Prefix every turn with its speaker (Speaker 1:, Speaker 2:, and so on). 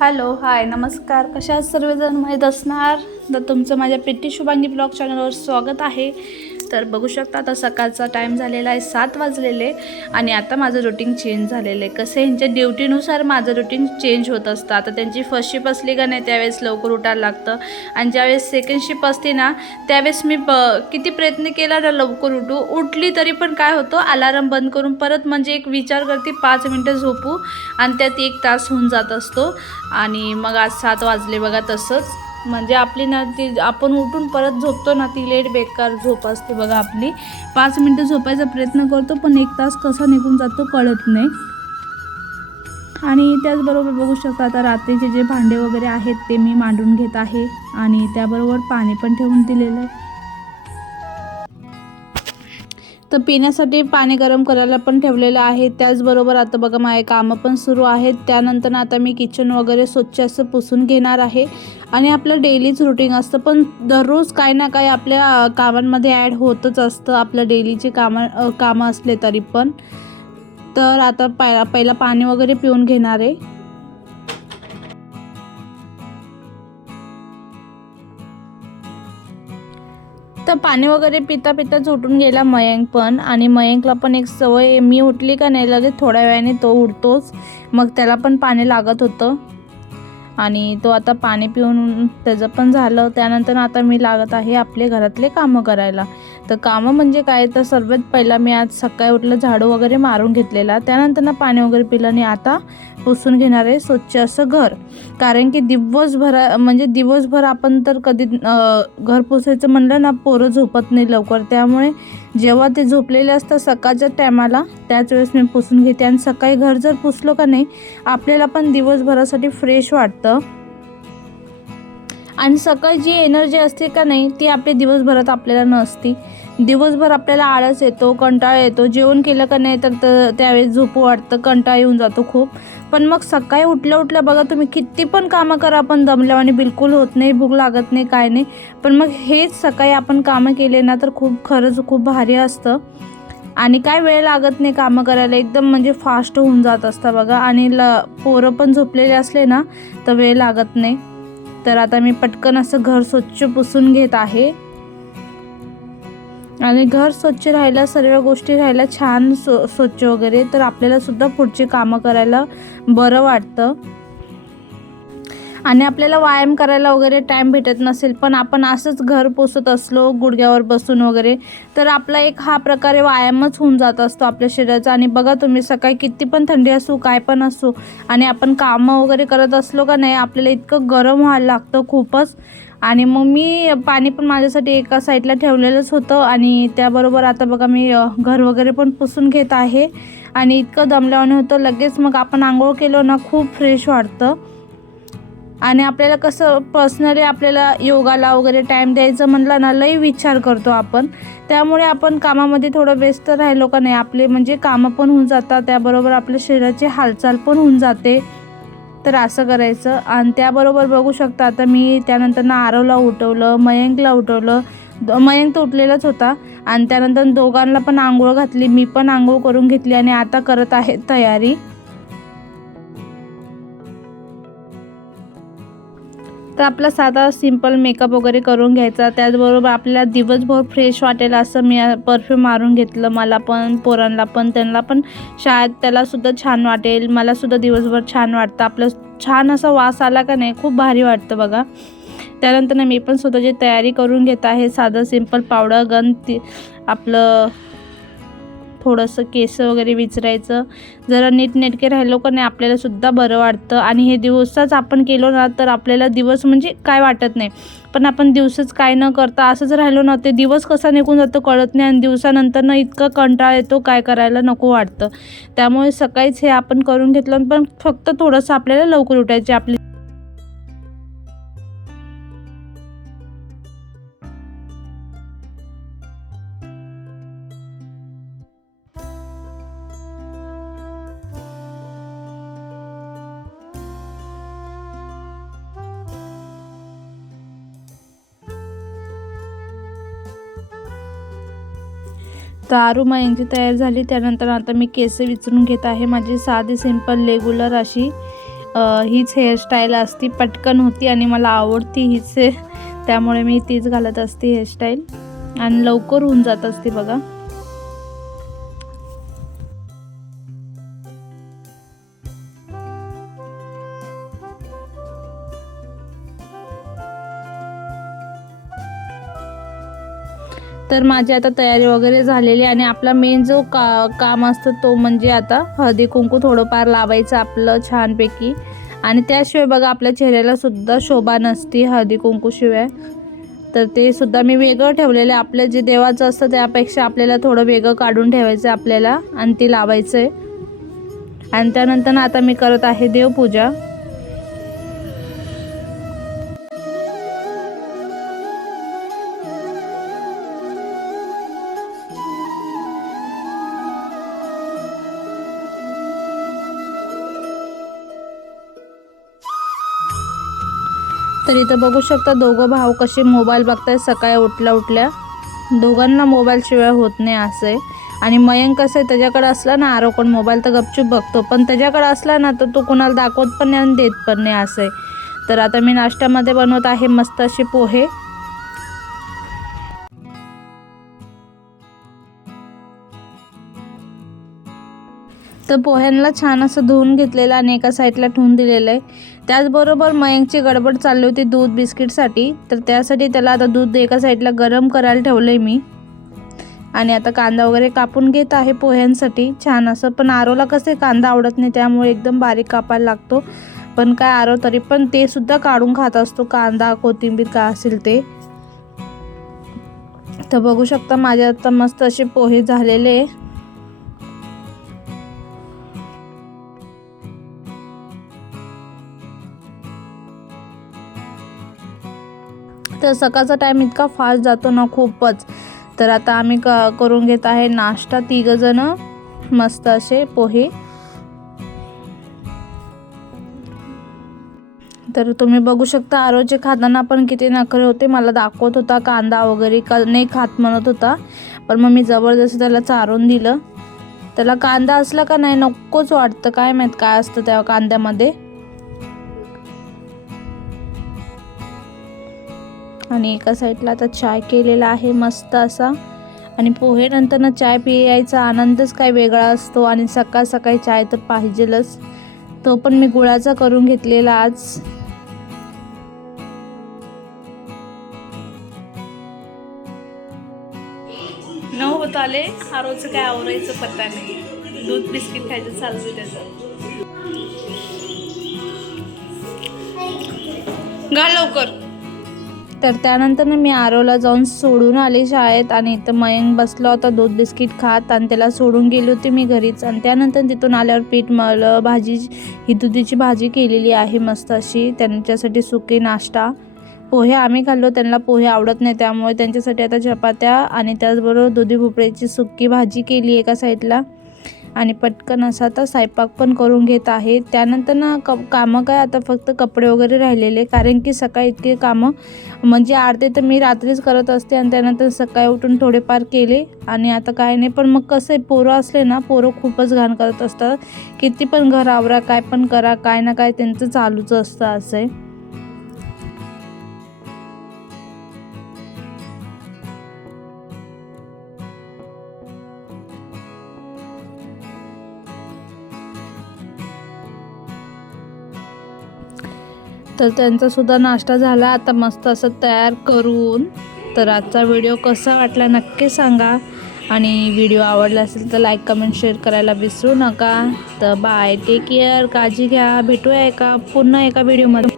Speaker 1: Hello hi नमस्कार. कशा सर्वजण? माहीत असणार? तर तुमचं माझ्या पेटी शुभांगी ब्लॉग चॅनलवर स्वागत आहे. तर बघू शकता आता सकाळचा टाईम झालेला आहे सात वाजलेले आणि आता माझं रुटीन चेंज झालेलं आहे. कसं ह्यांच्या ड्युटीनुसार माझं रुटीन चेंज होत असतं. आता त्यांची फर्स्ट शिप असली का नाही त्यावेळेस लवकर उठायला लागतं. आणि ज्यावेळेस सेकंड शिप असते ना त्यावेळेस मी ब किती प्रयत्न केला ना लवकर उठू. उठली तरी पण काय होतं अलाराम बंद करून परत म्हणजे एक विचार करते पाच मिनटं झोपू आणि त्यात एक तास होऊन जात असतो. आणि मग आज सात वाजले बघा तसंच. म्हणजे आपली ना ती आपण उठून परत झोपतो ना ती लेट बेकार झोप असते बघा आपली. पाच मिनटं झोपायचा प्रयत्न करतो पण एक तास कसा निघून जातो कळत नाही. आणि त्याचबरोबर बघू शकता आता रात्रीचे जे भांडे वगैरे आहेत ते मी मांडून घेत आहे. आणि त्याबरोबर पाणी पण ठेवून दिलेलं आहे. तर पिण्यासाठी पाणी गरम करायला पण ठेवलेलं आहे. त्याचबरोबर आता बघा माझे कामं पण सुरू आहेत. त्यानंतर आता मी किचन वगैरे स्वच्छ असं पुसून घेणार आहे. आणि आपलं डेलीच रुटीन असतं. पण दररोज काही ना काही आपल्या कामांमध्ये ॲड होतच असतं. आपलं डेलीचे कामं कामं असले तरी पण. तर आता पहिला पहिला पाणी वगैरे पिऊन घेणार आहे. पाणी वगैरे पिता पिता झोटून गेला मयंक पण. आणि मयंकला पण एक सवय मी उठली का नाही लगेच थोड्या वेळाने तो उठतोच. मग त्याला पण पाणी लागत होतं. आणि तो आता पाणी पिऊन त्याचं पण झालं. त्यानंतर आता मी लागत आहे आपले घरातले कामं करायला. तर कामं म्हणजे काय? तर सर्वात पहिला मी आज सकाळी उठलं झाडू वगैरे मारून घेतलेला. त्यानंतर ना पाणी वगैरे पिलं आणि आता पुसून घेणार आहे स्वच्छ असं घर. कारण की दिवसभरा म्हणजे दिवसभर आपण तर कधी घर पुसायचं म्हणलं ना पोरं झोपत नाही लवकर. त्यामुळे जेव्हा ते झोपलेले असतात सकाळच्या टायमाला त्याच वेळेस मी पुसून घेते. आणि सकाळी घर जर पुसलो का नाही आपल्याला पण दिवसभरासाठी फ्रेश वाटतं. आणि सकाळी जी एनर्जी असते का नाही ती आपल्या दिवसभरात आपल्याला नसती. दिवसभर आपल्याला आळस येतो कंटाळा येतो. जेवण केलं का नाही तर त्यावेळेस झोपू वाटतं कंटाळा येऊन जातो खूप. पण मग सकाळी उठल्या उठल्या बघा तुम्ही किती पण कामं करा आपण दमल्या आणि बिलकुल होत नाही भूक लागत नाही काय नाही. पण मग हेच सकाळी आपण कामं केले ना तर खूप खरंच खूप भारी असतं. आणि काय वेळ लागत नाही कामं करायला एकदम म्हणजे फास्ट होऊन जात असतं बघा. आणि ल पोरं पण झोपलेले असले ना तर वेळ लागत नाही. तर आता मी पटकन असं घर स्वच्छ पुसून घेत आहे. आणि घर स्वच्छ राहायला सर्व गोष्टी राहायला छान स्व स्वच्छ वगैरे तर आपल्याला सुद्धा पुढची कामं करायला बरं वाटतं. आणि आपल्याला व्यायाम करायला वगैरे टाईम भेटत नसेल पण आपण असंच घर पोसत असलो गुडघ्यावर बसून वगैरे तर आपला एक हा प्रकारे व्यायामच होऊन जात असतो आपल्या शरीराचा. आणि बघा तुम्ही सकाळी किती पण थंडी असू काय पण असू आणि आपण कामं वगैरे करत असलो का नाही आपल्याला इतकं गरम व्हायला लागतं खूपच. आणि मग मी पाणी पण माझ्यासाठी एका साईडला ठेवलेलंच होतं. आणि त्याबरोबर आता बघा मी घर वगैरे पण पुसून घेत आहे. आणि इतकं दमल्यावाने होतं. लगेच मग आपण आंघोळ केलो ना खूप फ्रेश वाटतं. आणि आपल्याला कसं पर्सनली आपल्याला योगाला वगैरे टाईम द्यायचं म्हटलं ना लई विचार करतो आपण. त्यामुळे आपण कामामध्ये थोडं व्यस्त राहिलो का नाही आपले म्हणजे कामं पण होऊन जातात त्याबरोबर आपल्या शरीराची हालचाल पण होऊन जाते. तर असं करायचं. आणि त्याबरोबर बघू शकता आता मी त्यानंतर ना आरवला उठवलं मयंकला उठवलं. द- मयंक तर उठलेलाच होता. आणि त्यानंतर दोघांना पण आंघोळ घातली मी पण आंघोळ करून घेतली आणि आता करत आहे तयारी. तर आपला साधा सिंपल मेकअप वगैरे करून घ्यायचा. त्याचबरोबर आपल्याला दिवसभर फ्रेश वाटेल असं मी परफ्यूम मारून घेतलं. मला पण पोरांना पण त्यांना पण. शाळेत त्यालासुद्धा छान वाटेल. मलासुद्धा दिवसभर छान वाटतं. आपलं छान असा वास आला का नाही खूप भारी वाटतं बघा. त्यानंतर मी पण स्वतःची तयारी करून घेत आहे. साधं सिंपल पावडर गन ती आपलं थोडंसं केस वगैरे विचरायचं. जरा नीटनेटके राहिलो का नाही आपल्यालासुद्धा बरं वाटतं. आणि हे दिवसाच आपण केलो ना तर आपल्याला दिवस म्हणजे काय वाटत नाही. पण आपण दिवसच काय न करता असंच राहिलो ना ते दिवस कसा निघून जातो कळत नाही. आणि दिवसानंतर ना इतकं कंटाळा येतो काय करायला नको वाटतं. त्यामुळे सकाळीच हे आपण करून घेतलं पण फक्त थोडंसं आपल्याला लवकर उठायचे आपली तर आरू मयांची तयार झाली. त्यानंतर आता मी केस विचरून घेत आहे. माझी साधी सिंपल रेग्युलर अशी हीच हेअरस्टाईल असती. पटकन होती आणि मला आवडती हीच त्यामुळे मी तीच घालत असते हेअरस्टाईल आणि लवकर होऊन जात असते बघा. तर माझी आता तयारी वगैरे झालेली आहे आणि आपला मेन जो का काम असतं तो म्हणजे आता हळदी कुंकू थोडंफार लावायचं आपलं छानपैकी. आणि त्याशिवाय बघा आपल्या चेहऱ्याला सुद्धा शोभा नसती हळदी कुंकूशिवाय तर ते सुद्धा मी वेगळं ठेवलेलं आहे. आपलं जे देवाचं असतं त्यापेक्षा आपल्याला थोडं वेगळं काढून ठेवायचं आहे आपल्याला आणि ते लावायचं आहे आणि त्यानंतर ना आता मी करत आहे देवपूजा. तर इथं बघू शकता दोघं भाऊ कसे मोबाईल बघताय सकाळी उठल्या उठल्या दोघांना मोबाईल शिवाय होत नाही असं आहे. आणि मयंक कसं आहे त्याच्याकडे असला ना आरो कोण मोबाईल तर गपचूप बघतो. पण त्याच्याकडे असला ना तर तो कुणाला दाखवत पण नाही आणि देत पण नाही असं आहे. तर आता मी नाश्त्यामध्ये बनवत आहे मस्त असे पोहे. तर पोह्यांना छान असं धुवून घेतलेलं आणि एका साईडला ठेवून दिलेलं आहे. त्याचबरोबर मयंकची गडबड चालली होती दूध बिस्किटसाठी. तर त्यासाठी त्याला आता दूध एका साईडला गरम करायला ठेवलं आहे मी. आणि आता कांदा वगैरे कापून घेत आहे पोह्यांसाठी. छान असं पण आरोला कसे कांदा आवडत नाही त्यामुळे एकदम बारीक कापायला लागतो. पण काय आरो तरी पण ते सुद्धा काढून खात असतो कांदा कोथिंबीर का असेल ते. तर बघू शकता माझ्या आता मस्त असे पोहे झालेले तर सकाळचा टाईम इतका फास्ट जातो ना खूपच. तर आता आम्ही क करून घेत आहे नाश्ता तिघंजणं मस्त असे पोहे. तर तुम्ही बघू शकता आरोचे खाताना पण किती नखरे होते. मला दाखवत होता कांदा वगैरे का नाही खात म्हणत होता. पण मग मी जबरदस्ती त्याला चारून दिलं. त्याला कांदा असला का नाही नकोच वाटतं. काय माहीत काय असतं त्या कांद्यामध्ये. आणि एका साईडला आता चाय केलेला आहे मस्त असा. आणि पोहे नंतरनं चाय पियायचा आनंदच काय वेगळा असतो आणि सकाळ सकाळी चाय तर पाहिजेलच. तो पण मी गुळाचा करून घेतलेला आज. नऊ होत आले. आरोचं काय आवरायचं पत्ता नाही. दूध बिस्किट खायचं चालू त्याचं. घाल लवकर. तर त्यानंतर ना मी आरोला जाऊन सोडून आले शाळेत आणि इथं मयंक बसला होता दूध बिस्किट खात आणि त्याला सोडून गेली होती मी घरीच. आणि त्यानंतर तिथून आल्यावर पीठ मळलं भाजी ही दुधीची भाजी केलेली आहे मस्त अशी. त्यांच्यासाठी सुके नाश्ता. पोहे आम्ही खाल्लो त्यांना पोहे आवडत नाही त्यामुळे त्यांच्यासाठी आता चपात्या आणि त्याचबरोबर दुधी भोपळ्याची सुकी भाजी केली एका साईडला आणि पटकन असा आता स्वयंपाक पण करून घेत आहे. त्यानंतर ना क कामं काय आता फक्त कपडे वगैरे राहिलेले. कारण की सकाळी इतके कामं म्हणजे अर्धे तर मी रात्रीच करत असते आणि त्यानंतर सकाळी उठून थोडेफार केले. आणि आता काय नाही पण मग कसं आहे पोरं असले ना पोरं खूपच घाण करत असतात. किती पण घर आवरा काय पण करा काय ना काय त्यांचं चालूच असतं असं आहे. तर त्यांचा सुद्धा नाश्ता झाला. आता मस्त असं तयार करून तर आजचा व्हिडिओ कसा वाटला नक्की सांगा. आणि व्हिडिओ आवडला असेल तर लाईक कमेंट शेअर करायला विसरू नका. तर बाय टेक केअर काळजी घ्या. भेटूया एका पुन्हा एका व्हिडिओमध्ये.